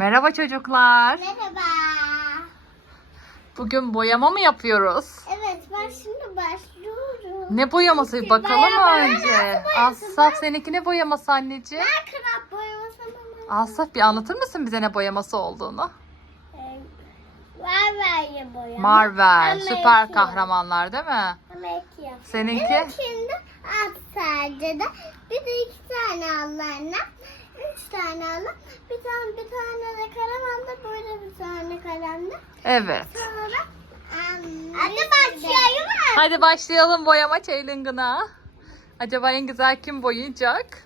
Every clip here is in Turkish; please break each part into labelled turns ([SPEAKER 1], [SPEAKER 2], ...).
[SPEAKER 1] Merhaba çocuklar.
[SPEAKER 2] Merhaba.
[SPEAKER 1] Bugün boyama mı yapıyoruz?
[SPEAKER 2] Evet ben şimdi başlıyorum.
[SPEAKER 1] Ne boyaması bir bakalım
[SPEAKER 2] Boyama,
[SPEAKER 1] önce.
[SPEAKER 2] nasıl boyasın
[SPEAKER 1] Asaf seninki ne boyaması anneciğim?
[SPEAKER 2] Ben krap boyamasam ama.
[SPEAKER 1] Asaf bir anlatır mısın bize ne boyaması olduğunu?
[SPEAKER 2] Ee, boyama.
[SPEAKER 1] Marvel,
[SPEAKER 2] Ama
[SPEAKER 1] süper
[SPEAKER 2] iki.
[SPEAKER 1] kahramanlar değil mi?
[SPEAKER 2] Ama iki.
[SPEAKER 1] Seninki?
[SPEAKER 2] Benimkinde alt sadece de bir de iki tane Allah'ına. Üç tane Allah. Bir tane bir tane de kalemde böyle bir tane kalemde.
[SPEAKER 1] Evet.
[SPEAKER 2] Sonra Hadi başlayalım?
[SPEAKER 1] Hadi başlayalım boyama challenge'ına. Acaba en güzel kim boyayacak?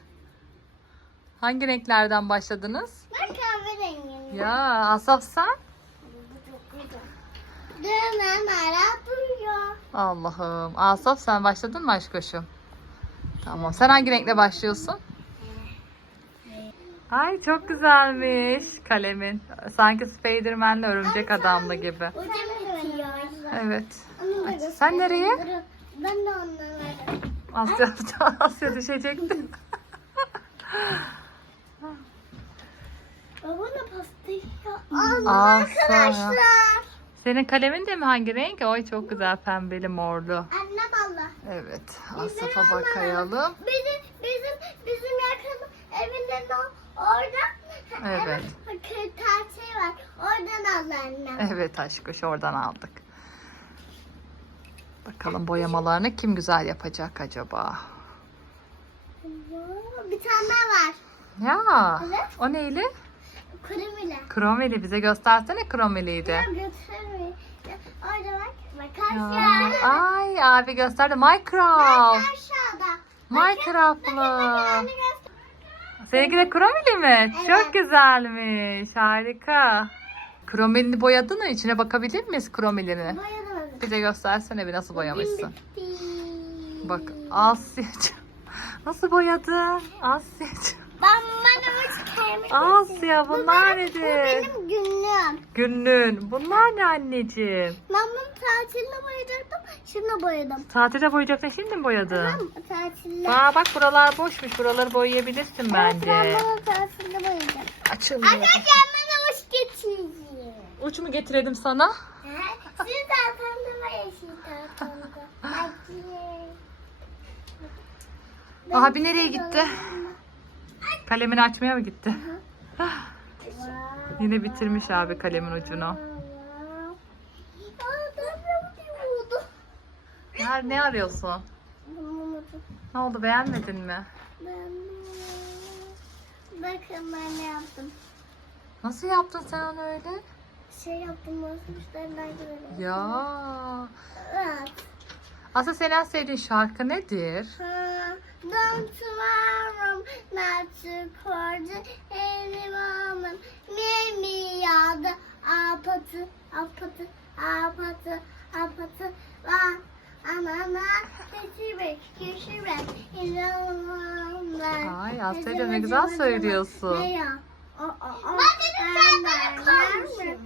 [SPEAKER 1] Hangi renklerden başladınız?
[SPEAKER 2] Ben kahverengiyim.
[SPEAKER 1] Ya Asaf sen?
[SPEAKER 2] Dönen ara duruyor.
[SPEAKER 1] Allah'ım. Asaf sen başladın mı aşkoşum? Tamam. Sen hangi renkle başlıyorsun? Ay çok güzelmiş kalemin. Sanki Spiderman'le örümcek adamlı gibi. Evet.
[SPEAKER 2] Da
[SPEAKER 1] Aç. Sen nereye?
[SPEAKER 2] Ben de onları.
[SPEAKER 1] Asya, Asya düşecekti.
[SPEAKER 2] Babana pastayı
[SPEAKER 1] Aa,
[SPEAKER 2] Arkadaşlar.
[SPEAKER 1] Senin kalemin de mi hangi renk? Oy çok güzel pembeli morlu.
[SPEAKER 2] Annem Allah.
[SPEAKER 1] Evet. Asaf'a bakayalım.
[SPEAKER 2] Bizim bizim bizim yakın evinden o orada.
[SPEAKER 1] Evet.
[SPEAKER 2] Kırtasiye var. Oradan Allah annem.
[SPEAKER 1] Evet aşkoş oradan aldık. Bakalım boyamalarını kim güzel yapacak acaba?
[SPEAKER 2] Bir tane daha var.
[SPEAKER 1] Ya
[SPEAKER 2] Evet.
[SPEAKER 1] o neyli?
[SPEAKER 2] Kremile.
[SPEAKER 1] Kromeli bize göstersene kromeliyi de.
[SPEAKER 2] Ya götürmeyin. Orada bak. Bak
[SPEAKER 1] Ya, ay abi gösterdi Minecraft.
[SPEAKER 2] Aşağıda.
[SPEAKER 1] Minecraft'lı. Seninki de kromeli mi?
[SPEAKER 2] Evet.
[SPEAKER 1] Çok güzelmiş. Harika. Kromelini boyadın mı? İçine bakabilir miyiz kromelini?
[SPEAKER 2] Boyadım.
[SPEAKER 1] Bize göstersene bir nasıl boyamışsın. Bak Asya'cığım. Nasıl boyadın? Asya'cığım.
[SPEAKER 2] Ben bana üç kere
[SPEAKER 1] Asya bunlar
[SPEAKER 2] Bu
[SPEAKER 1] nedir?
[SPEAKER 2] benim günlüğüm.
[SPEAKER 1] Günlüğün. Bunlar ne anneciğim?
[SPEAKER 2] Ben bunu tatilde boyayacaktım. Şimdi boyadım.
[SPEAKER 1] Tatilde boyayacaktın şimdi mi boyadın?
[SPEAKER 2] Tamam mı? Tatilde.
[SPEAKER 1] Aa bak buralar boşmuş. Buraları boyayabilirsin
[SPEAKER 2] Evet, ben
[SPEAKER 1] bence.
[SPEAKER 2] bunu tatilde boyayacağım.
[SPEAKER 1] Açılmıyor.
[SPEAKER 2] Arkadaşlar bana hoş getireceğim.
[SPEAKER 1] Uç mu getirelim sana?
[SPEAKER 2] Siz tatilde boyayın tatilde.
[SPEAKER 1] Abi nereye gitti? Kalemini açmaya mı gitti? Yine bitirmiş abi kalemin ucunu. Ya ne arıyorsun? Ne oldu beğenmedin mi?
[SPEAKER 2] Bakın ben ne yaptım.
[SPEAKER 1] Nasıl yaptın sen onu öyle?
[SPEAKER 2] Şey yaptım basmışlarından göre.
[SPEAKER 1] Ya.
[SPEAKER 2] Evet.
[SPEAKER 1] Aslında senin en sevdiğin şarkı nedir?
[SPEAKER 2] Ha, Don't worry not to cordy anyone. Memi yağdı apatı apatı apatı apatı va anana keçibek keçibek inanılmaz.
[SPEAKER 1] Ay Asya'cığım ne güzel söylüyorsun.
[SPEAKER 2] Ne ya? O, o, o. Ben dedim sen bana koymuşum.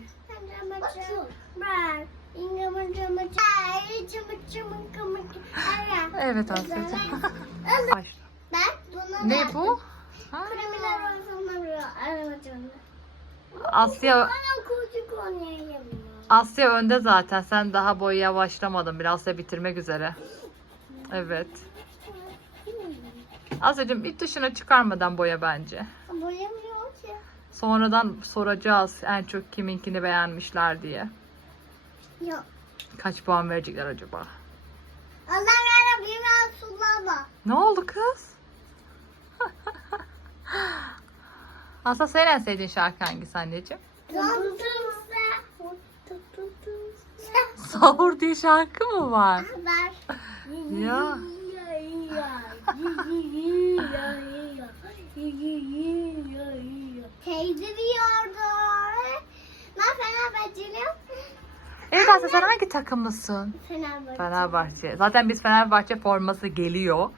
[SPEAKER 1] Evet Asya'cığım. Ay,
[SPEAKER 2] Ben bunu
[SPEAKER 1] ne bu? Ha. Asya. Asya önde zaten. Sen daha boyaya başlamadın. Biraz da bitirmek üzere. Evet. Asya'cığım bir dışına çıkarmadan boya bence.
[SPEAKER 2] Boyamıyor ki.
[SPEAKER 1] Sonradan soracağız en çok kiminkini beğenmişler diye.
[SPEAKER 2] Yok.
[SPEAKER 1] Kaç puan verecekler acaba?
[SPEAKER 2] Allah yarabbim ya sulama.
[SPEAKER 1] Ne oldu kız? Aslı senin en sevdiğin şarkı hangisi anneciğim? Sahur diye şarkı mı var?
[SPEAKER 2] Ver.
[SPEAKER 1] Ya.
[SPEAKER 2] Teyze diyordu. Ben Fenerbahçeliyim.
[SPEAKER 1] Evet Aslı sen hangi takımlısın?
[SPEAKER 2] Fenerbahçe.
[SPEAKER 1] Fenerbahçe. Zaten biz Fenerbahçe forması geliyor.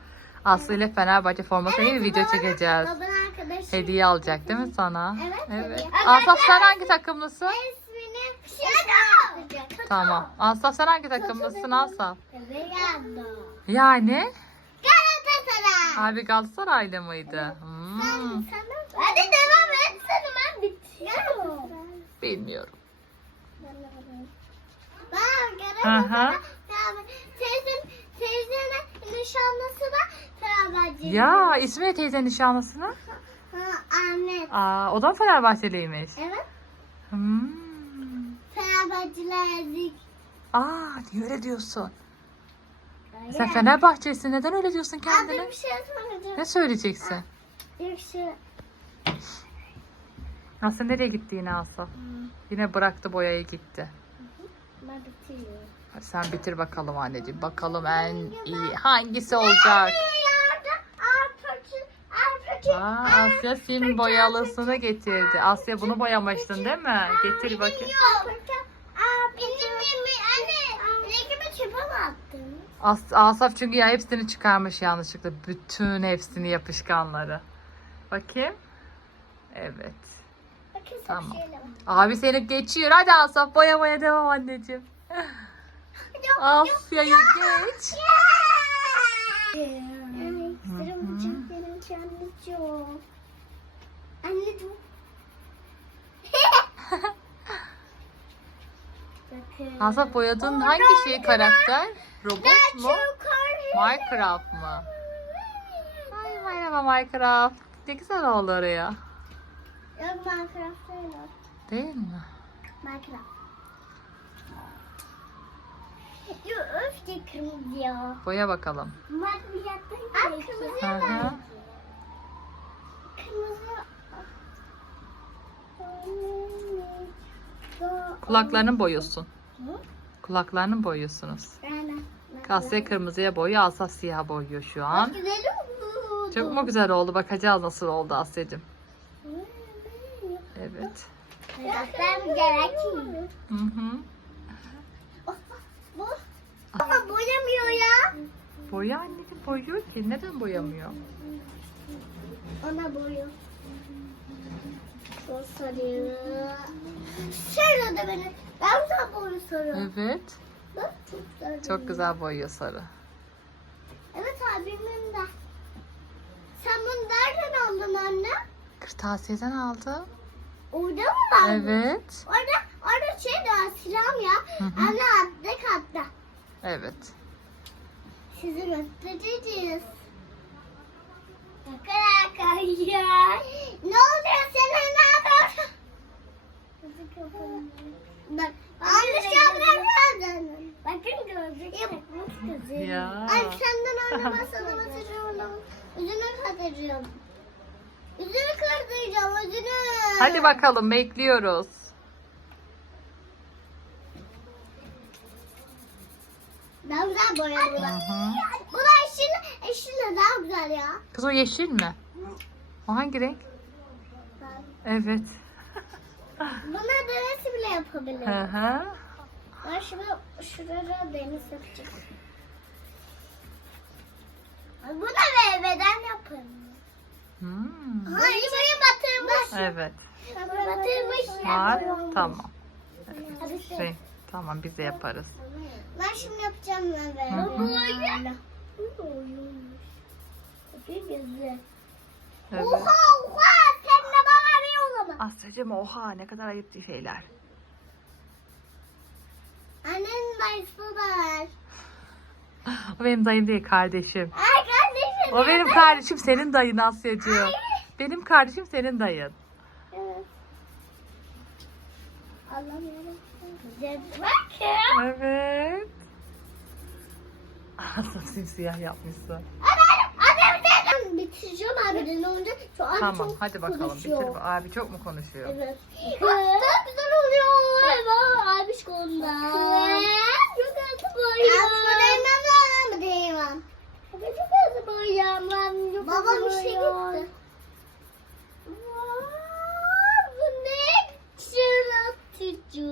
[SPEAKER 1] Aslı ile Fenerbahçe forması ile bir video
[SPEAKER 2] babanın-
[SPEAKER 1] çekeceğiz.
[SPEAKER 2] Babanın arkadaşı.
[SPEAKER 1] Hediye alacak değil mi sana?
[SPEAKER 2] Evet,
[SPEAKER 1] Evet. Asaf sen hangi takımlısın? Tamam. Asaf sen hangi takımlısın Asaf? Yani?
[SPEAKER 2] Galatasaray.
[SPEAKER 1] Abi Galatasaraylı mıydı? Hmm.
[SPEAKER 2] Hadi devam et. Sen ben bitiyorum.
[SPEAKER 1] Bilmiyorum. Aha.
[SPEAKER 2] Teyzem, teyzenin nişanlısı da Fenerbahçe.
[SPEAKER 1] Ya ismi teyze nişanlısına?
[SPEAKER 2] Ha, Ahmet.
[SPEAKER 1] Aa, o da Fenerbahçeliymiş.
[SPEAKER 2] Evet.
[SPEAKER 1] Hmm.
[SPEAKER 2] Fenerbahçeler ezik.
[SPEAKER 1] Aa, niye öyle diyorsun? Sen Fenerbahçelisin. Neden öyle diyorsun
[SPEAKER 2] Abi
[SPEAKER 1] kendine?
[SPEAKER 2] bir şey soracağım.
[SPEAKER 1] Ne söyleyeceksin?
[SPEAKER 2] Bir şey.
[SPEAKER 1] Aslı nereye gitti yine Aslı? Yine bıraktı boyayı gitti.
[SPEAKER 2] Ben
[SPEAKER 1] sen bitir bakalım anneciğim. Bakalım en iyi hangisi olacak? Aa, Asya sim boyalısını getirdi. Asya bunu boyamıştın değil mi? Getir bakayım. As Asaf çünkü ya hepsini çıkarmış yanlışlıkla. Bütün hepsini yapışkanları. Bakayım. Evet. Tamam. Abi seni geçiyor. Hadi Asaf boyamaya devam anneciğim. Asya'yı geç.
[SPEAKER 2] Anneciğim. Bakın.
[SPEAKER 1] Asaf boyadığın hangi şey karakter? Robot mu? Minecraft mı? Ay merhaba Minecraft. Ne güzel oldu oraya.
[SPEAKER 2] Yok Minecraft değil o.
[SPEAKER 1] Değil mi?
[SPEAKER 2] Minecraft. Yok öf de kırmızı ya.
[SPEAKER 1] Boya bakalım.
[SPEAKER 2] Mavi yattın Ay kırmızı
[SPEAKER 1] Hı.
[SPEAKER 2] Kırmızı.
[SPEAKER 1] Kulaklarını boyuyorsun.
[SPEAKER 2] Hı?
[SPEAKER 1] Kulaklarını boyuyorsunuz.
[SPEAKER 2] Yani.
[SPEAKER 1] Asya kırmızıya boyuyor, Asaf siyah boyuyor şu an.
[SPEAKER 2] Güzel oldu.
[SPEAKER 1] Çok mu güzel oldu? Bakacağız nasıl oldu Asya'cığım. Evet.
[SPEAKER 2] Göstermem gerekiyor.
[SPEAKER 1] Hı hı.
[SPEAKER 2] Bu. Ama boyamıyor ya.
[SPEAKER 1] Boya anneciğim boyuyor ki. Neden boyamıyor?
[SPEAKER 2] Ona boyu. Çok sarıyor. Şöyle de beni. Ben de boyu sarıyorum.
[SPEAKER 1] Evet.
[SPEAKER 2] Bak çok sarıyor.
[SPEAKER 1] Çok güzel boyuyor sarı.
[SPEAKER 2] Evet abimin de. Sen bunu nereden aldın anne?
[SPEAKER 1] Kırtasiyeden aldı.
[SPEAKER 2] Orada mı var?
[SPEAKER 1] Evet.
[SPEAKER 2] Orada, orada şey de var silah ya.
[SPEAKER 1] Hı hı.
[SPEAKER 2] Anne attı katta.
[SPEAKER 1] Evet.
[SPEAKER 2] Sizi göstereceğiz. Arkadaşlar ya. Ne oluyor sana ne yapıyorsun? Bak. Anne şaplar nereden? Bakın gözlük takmış kızı.
[SPEAKER 1] Ya.
[SPEAKER 2] Ay senden oynamasana batırıyorum. Yüzünü kırdıracağım. Yüzünü kırdıracağım yüzünü.
[SPEAKER 1] Hadi bakalım bekliyoruz.
[SPEAKER 2] Daha güzel boyadı.
[SPEAKER 1] Hı hı.
[SPEAKER 2] Bu da eşinle, eşinle daha güzel ya.
[SPEAKER 1] Kız o yeşil mi? O hangi renk? Evet.
[SPEAKER 2] Buna deniz bile
[SPEAKER 1] Hı
[SPEAKER 2] yapabilirim.
[SPEAKER 1] hı.
[SPEAKER 2] Ben şimdi şuraya deniz yapacağım. Bu da meyveden yaparım.
[SPEAKER 1] Hmm.
[SPEAKER 2] Batırmış.
[SPEAKER 1] Evet.
[SPEAKER 2] Batırmış.
[SPEAKER 1] Var. Tamam.
[SPEAKER 2] Hadi şey.
[SPEAKER 1] Tamam biz de yaparız.
[SPEAKER 2] Ben şimdi yapacağım ben
[SPEAKER 1] Hı hı.
[SPEAKER 2] böyle. Güzel.
[SPEAKER 1] Evet.
[SPEAKER 2] Oha oha sen de bana bir olamaz.
[SPEAKER 1] Asya'cığım oha ne kadar ayıp şeyler.
[SPEAKER 2] Annen dayısı var.
[SPEAKER 1] O benim dayım değil kardeşim.
[SPEAKER 2] Ay kardeşim.
[SPEAKER 1] O benim kardeşim senin dayın Asya'cığım. Benim kardeşim senin dayın.
[SPEAKER 2] Evet. Bakın.
[SPEAKER 1] Evet. Asya simsiyah yapmışsın.
[SPEAKER 2] De bitireceğim abiden önce. Şu
[SPEAKER 1] Tamam
[SPEAKER 2] çok
[SPEAKER 1] hadi bakalım
[SPEAKER 2] konuşuyor.
[SPEAKER 1] bitir. Abi çok mu konuşuyor?
[SPEAKER 2] Evet. Çok güzel oluyor. Evet. Abi şu konuda. Çok kötü boyuyor. Aslında ben mı diyemem? Çok kötü boyuyorum. Babam işe gitti. Bu ne? Çıratıcı.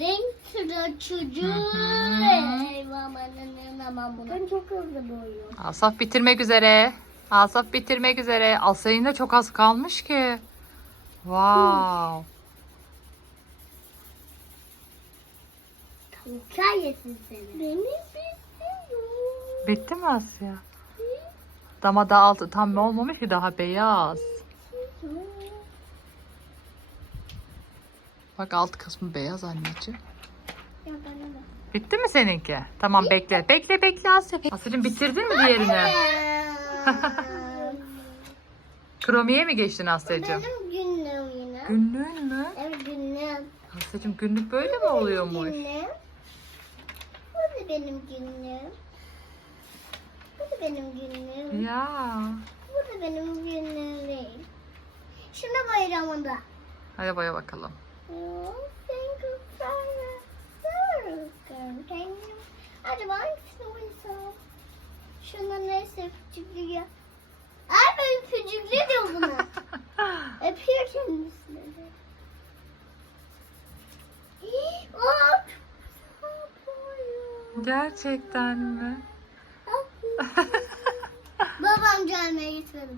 [SPEAKER 2] Renk.
[SPEAKER 1] Hı hı.
[SPEAKER 2] Eyvah aman bunu. Ben çok hızlı boyuyorum.
[SPEAKER 1] Asaf bitirmek üzere. Asaf bitirmek üzere. Asya'nın da çok az kalmış ki. Wow.
[SPEAKER 2] Hikayesin seni. Benim bitti.
[SPEAKER 1] Bitti mi Asya? Dama da altı tam olmamış ki daha beyaz. Bak alt kısmı beyaz anneciğim.
[SPEAKER 2] Ya.
[SPEAKER 1] Bitti mi seninki? Tamam bekle. Bekle bekle Asya. Asya'cığım bitirdin mi diğerini? Kromiye mi geçtin Asya'cığım?
[SPEAKER 2] Benim günlüğüm yine.
[SPEAKER 1] Günlüğün mü?
[SPEAKER 2] Evet günlüğüm.
[SPEAKER 1] Asya'cığım günlük böyle mi oluyormuş?
[SPEAKER 2] Günlüğüm. Bu da benim günlüğüm. Bu da benim günlüğüm.
[SPEAKER 1] Ya.
[SPEAKER 2] Bu da benim günlüğüm. Şimdi bayramında.
[SPEAKER 1] Hadi boya bakalım.
[SPEAKER 2] Acaba hangisini oynasam? Şundan neyse öpücüklüyor. Ay ben öpücüklü diyor buna. Öpüyor kendisini yapıyor.
[SPEAKER 1] Gerçekten mi?
[SPEAKER 2] Babam gelmeye gitmedi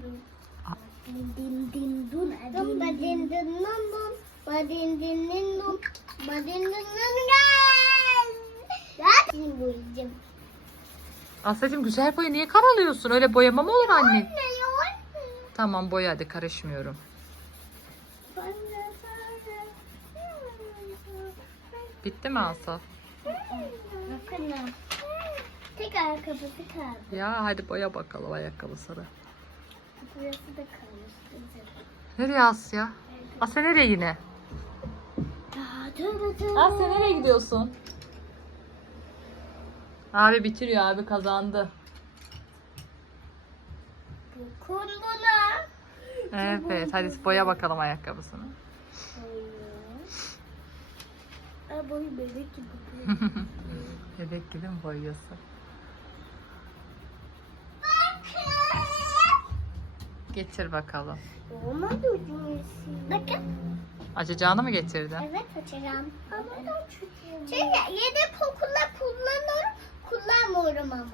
[SPEAKER 2] din din dun din nun dun ba din din din dun ba din din nun gel. Gel. Şimdi boyayacağım.
[SPEAKER 1] Asya'cığım güzel boya niye karalıyorsun? Öyle boyama mı olur anne?
[SPEAKER 2] Anne.
[SPEAKER 1] Tamam boya hadi karışmıyorum. Bitti mi Asaf?
[SPEAKER 2] Bakalım. Tek ayakkabısı kaldı.
[SPEAKER 1] Ya hadi boya bakalım ayakkabısını.
[SPEAKER 2] Burası da kalmış.
[SPEAKER 1] Nereye Asya? Asya nereye yine? Asya nereye gidiyorsun? Abi bitiriyor abi kazandı.
[SPEAKER 2] Bu kunduna.
[SPEAKER 1] Evet hadi boya bakalım ayakkabısını.
[SPEAKER 2] Aa, boyu bebek gibi.
[SPEAKER 1] Bebek gibi mi boyuyorsun? Getir bakalım.
[SPEAKER 2] Olmadı Bakın.
[SPEAKER 1] Açacağını mı getirdin?
[SPEAKER 2] Evet açacağım. Ama da Çünkü yedek okula kullanıyorum. Kullanmıyorum ama.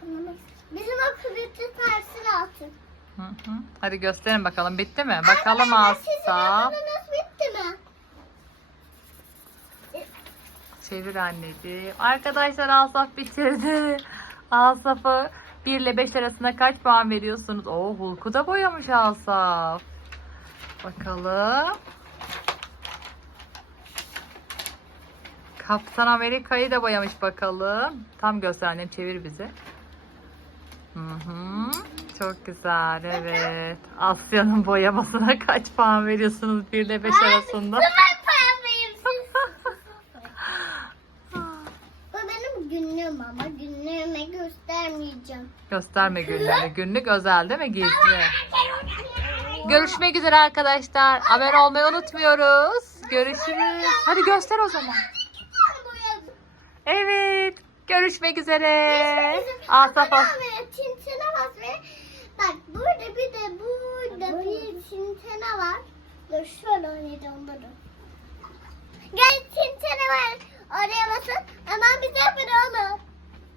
[SPEAKER 2] Kullanmak Bizim okul bitti tersine atın.
[SPEAKER 1] Hı hı. Hadi gösterin bakalım bitti mi? Bakalım
[SPEAKER 2] Arkadaşlar, Sizin
[SPEAKER 1] Asaf.
[SPEAKER 2] bitti mi?
[SPEAKER 1] Çevir anneciğim. Arkadaşlar Asaf bitirdi. Asaf'a 1 ile 5 arasında kaç puan veriyorsunuz? Oo Hulk'u da boyamış Asaf. Bakalım. Kaptan Amerika'yı da boyamış bakalım. Tam göster annem çevir bizi. Hı hı. Çok güzel evet. Asya'nın boyamasına kaç puan veriyorsunuz 1 ile 5 arasında?
[SPEAKER 2] Günlüğüm ama günlüğüme göstermeyeceğim.
[SPEAKER 1] Gösterme günleri. Günlük özel değil mi? Gizli. Görüşmek üzere arkadaşlar. Abone olmayı unutmuyoruz. Görüşürüz. Hadi göster o zaman. Evet. Görüşmek üzere. Asaf
[SPEAKER 2] ve bak burada bir de burada bir tintine var. Şöyle oynayacağım durun. Gel tintine var. Oraya basın. Hemen bize bunu alın.